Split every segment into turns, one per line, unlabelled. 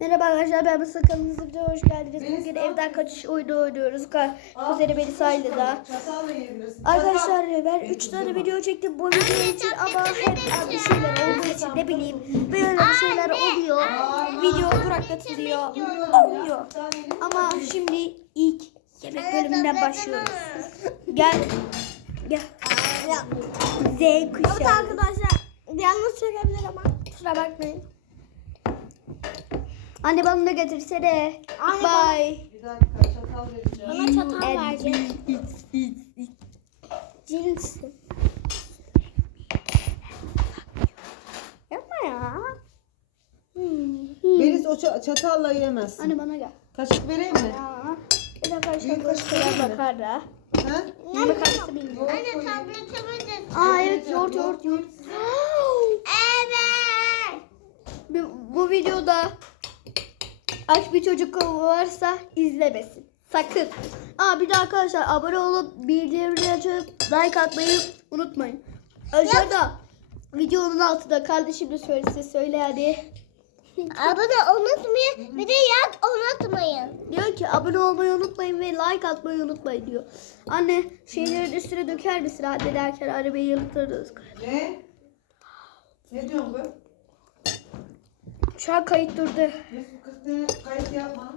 Merhaba arkadaşlar ben Mustafa kanalımıza videoya hoş geldiniz. Bugün evden kaçış oyunu oynuyoruz. Kuzeni beni sahilde
Çatalla yiyebilirsin.
Arkadaşlar ben
Çatal.
3 tane video çektim bu video için ama hep bir şeyler olduğu için ne bileyim böyle bir şeyler oluyor. Video duraklatılıyor. Olmuyor. Ama şimdi ilk yemek bölümünden başlıyoruz. Gel. Gel. Z kuşağı.
arkadaşlar yalnız çekebilir ama kusura bakmayın.
Anne bana da getirsene.
Anne,
Bye.
Bir dakika çatal vereceğim.
Bana çatal verecek. Cins.
Yapma ya.
Melis o ça- çatalla yiyemezsin.
Anne bana gel.
Kaşık vereyim mi?
Ya. Bir dakika
Büyük kaşık vereyim mi?
makarna.
Ha?
Makarnası bilmiyorum.
Anne tabletimi de.
Aa evet yoğurt yoğurt yoğurt.
Evet.
Bu, bu videoda aç bir çocuk varsa izlemesin. Sakın. Aa bir de arkadaşlar abone olup bildirimleri açıp like atmayı unutmayın. Aşağıda videonun altında kardeşim de söylese söyle hadi.
Abone unutmayın. Bir de yak unutmayın.
Diyor ki abone olmayı unutmayın ve like atmayı unutmayın diyor. Anne şeylerin üstüne döker misin anne derken arabayı yanıtlarız.
Ne? Ne diyorsun bu?
Şu an kayıt durdu.
Kayıt yapma.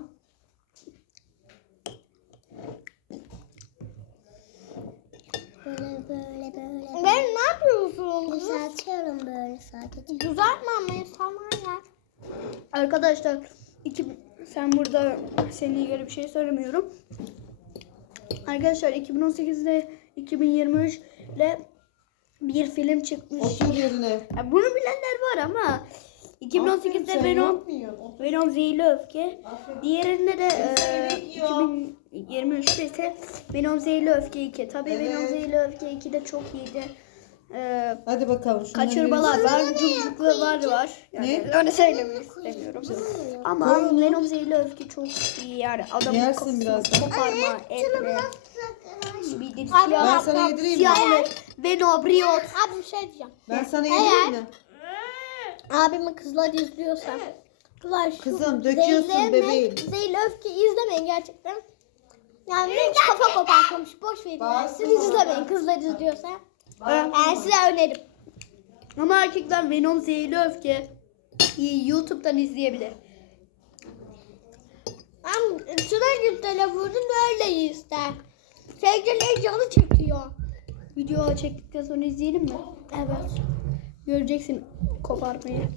Böyle böyle böyle. Ben ne yapıyorsun? Düzeltiyorum böyle sadece. Düzeltme ama insanlar yer.
Arkadaşlar iki, sen burada seninle ilgili bir şey söylemiyorum. Arkadaşlar 2018'de 2023 ile bir film çıkmış.
Otur yerine.
Ya bunu bilenler var ama 2018'de
Aferin, sen
Venom. Venom Zehirli Öfke.
Aferin.
Diğerinde de e,
Evet, yiyor.
2023'te ise Venom Zehirli Öfke 2. Tabii
Evet.
Venom Zehirli Öfke 2 de çok iyiydi. E,
Hadi bakalım.
kaçırmalar var, cumcuklar var. Yani
Ne?
öyle söylemek istemiyorum. Ama. Venom Zehirli Öfke çok iyi yani. Adamın
Yersin
kafasını
birazdan.
koparma, etme. Bir de siyah,
Ben sana yedireyim mi?
siyahlı Venom Riot.
Abi bir şey diyeceğim.
Ben sana yedireyim mi?
Abimi kızlar izliyorsa. Kızlar şu
Kızım, döküyorsun
zehirlenme,
bebeğim.
Zehirli öfke izlemeyin gerçekten. Yani benim kafa kopartmış. Boş verin. Yani. Siz
Bağırsın
izlemeyin kızlar izliyorsa. Ben size önerim.
Ama erkekler Venom Zehirli Öfke iyi YouTube'dan izleyebilir.
Ben şuna git telefonu böyle ister. Sevgililer canı çekiyor.
Video çektikten sonra izleyelim mi?
Evet.
Göreceksin koparmayı.